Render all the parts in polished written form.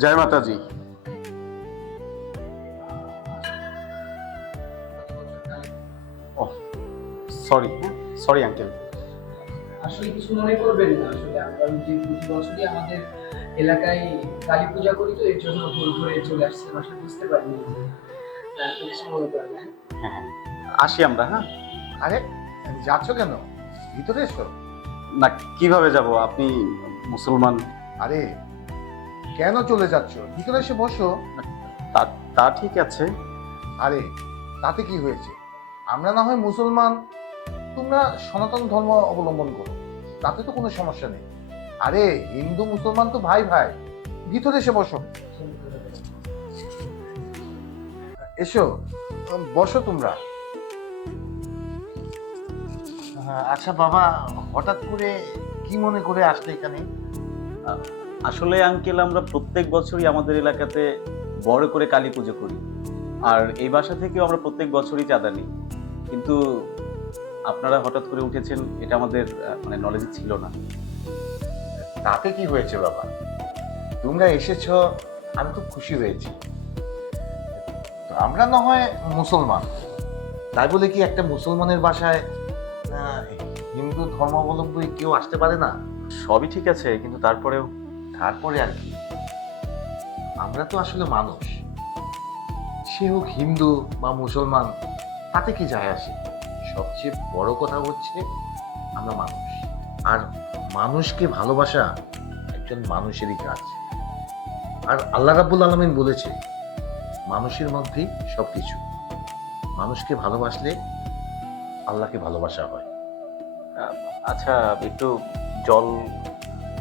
জয় মাতাজি। ও sorry, sorry uncle. আসলে কিছু মনে করবেন না, আসলে আমরা যে প্রতি বছরই আমাদের এলাকায় কালী পূজা করি, তো এর জন্য ভুল করে চলে আসছে, আসলে বুঝতে পারিনি। তো কিছু মনে করেন না। হ্যাঁ হ্যাঁ, আসি আমরা। হ্যাঁ, আরে যাচ্ছ কেন? ভিতরে এসো। না, কিভাবে যাব? আপনি মুসলমান। আরে কেন চলে যাচ্ছ? ভিতরে এসে বসো। তা তা ঠিক আছে। আরে তাতে কি হয়েছে? আমরা না হয় মুসলমান, তোমরা সনাতন ধর্ম অবলম্বন করো, তাতে তো কোনো সমস্যা নেই। আরে হিন্দু মুসলমান তো ভাই ভাই। ভিতরে এসে বসো। এসো, বসো তোমরা। আচ্ছা বাবা, হঠাৎ করে কি মনে করে আসলে এখানে? আসলে আঙ্কেল, আমরা প্রত্যেক বছরই আমাদের এলাকাতে বড় করে কালী পুজো করি, আর এই বাসা থেকেও আমরা প্রত্যেক বছরই চাঁদা নিই। কিন্তু আপনারা হঠাৎ করে উঠেছেন, এটা আমাদের মানে নলেজে ছিল না। তাতে কি হয়েছে বাবা? তোমরা এসেছো, আমি খুব খুশি হয়েছি। তো আমরা না হয় মুসলমান, তাই বলে কি একটা মুসলমানের বাসায় হিন্দু ধর্মাবলম্বী কেউ আসতে পারে না? সবই ঠিক আছে, কিন্তু তারপরেও তারপরে আর কি, আমরা তো আসলে মানুষ। সে হোক হিন্দু বা মুসলমান, তাতে কি যায় আসে? সবচেয়ে বড় কথা হচ্ছে আমরা মানুষ, আর মানুষকে ভালোবাসা একজন মানুষেরই কাজ। আর আল্লাহ রাব্বুল আলামিন বলেছে, মানুষের মধ্যেই সবকিছু। মানুষকে ভালোবাসলে আল্লাহকে ভালোবাসা হয়। আহ, আচ্ছা, একটু জল।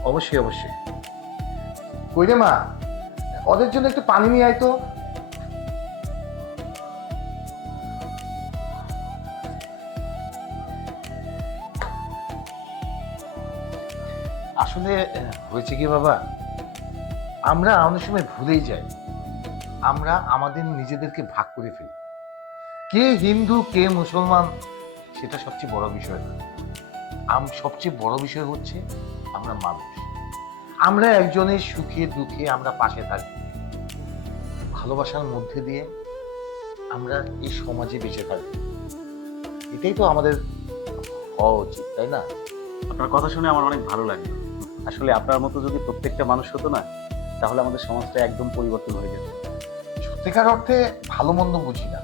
অবশ্যই অবশ্যই। কইরে মা, ওদের জন্য একটু পানি নিয়ে আয় তো। আসলে হয়েছে কি বাবা, আমরা অনেক সময় ভুলেই যাই, আমরা আমাদের নিজেদেরকে ভাগ করে ফেলি। কে হিন্দু কে মুসলমান সেটা সবচেয়ে বড় বিষয় না। সবচেয়ে বড় বিষয় হচ্ছে আমরা মানুষ। আমরা একজনের সুখে দুঃখে আমরা পাশে থাকি, ভালোবাসার মধ্যে দিয়ে আমরা এই সমাজে বেঁচে থাকি। এটাই তো আমাদের হওয়া উচিত, তাই না? আপনার কথা শুনে আমার অনেক ভালো লাগলো। আসলে আপনার মতো যদি প্রত্যেকটা মানুষ হতো না, তাহলে আমাদের সমাজটা একদম পরিবর্তন হয়ে যেত। সত্যিকার অর্থে ভালো মন্দ বুঝি না,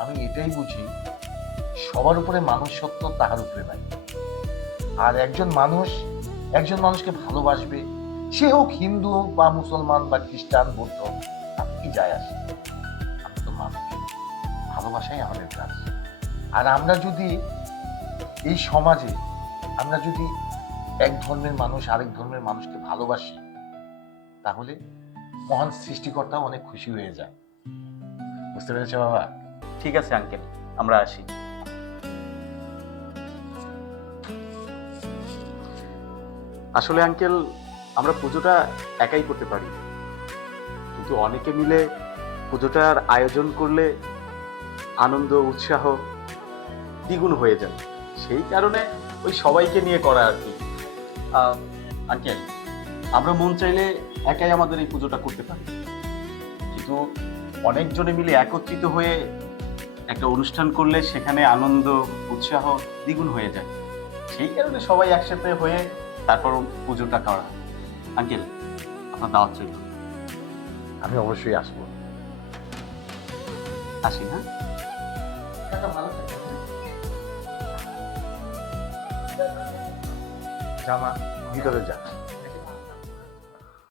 আমি এটাই বুঝি সবার উপরে মানুষ সত্য, তাহার উপরে নাই। আর একজন মানুষ একজন মানুষকে ভালোবাসবে, সে হোক হিন্দু বা মুসলমান বা খ্রিস্টান বৌদ্ধ, তাতে কি যায় আসে? আমরা তো মানুষ, ভালোবাসাই আমাদের কাজ। আর আমরা যদি এই সমাজে আমরা যদি এক ধর্মের মানুষ আরেক ধর্মের মানুষকে ভালোবাসি, তাহলে মহান সৃষ্টিকর্তাও অনেক খুশি হয়ে যায়। বুঝতে পেরেছো বাবা? ঠিক আছে আঙ্কেল, আমরা আসি। আসলে আঙ্কেল, আমরা পুজোটা একাই করতে পারি, কিন্তু অনেকে মিলে পুজোটার আয়োজন করলে আনন্দ উৎসাহ দ্বিগুণ হয়ে যায়। সেই কারণে ওই সবাইকে নিয়ে করা আর কি। আঙ্কেল, আমরা মন চাইলে একাই আমাদের এই পুজোটা করতে পারি, কিন্তু অনেকজনে মিলে একত্রিত হয়ে একটা অনুষ্ঠান করলে সেখানে আনন্দ উৎসাহ দ্বিগুণ হয়ে যায়। সেই কারণে সবাই একসাথে হয়ে তারপর পুজোটা করা। আঙ্কেল, আপনার দাওয়াত রইল। আমি অবশ্যই আসবো। আসি, হ্যাঁ। ভালো থাকবেন। জামা ভিতরে যা।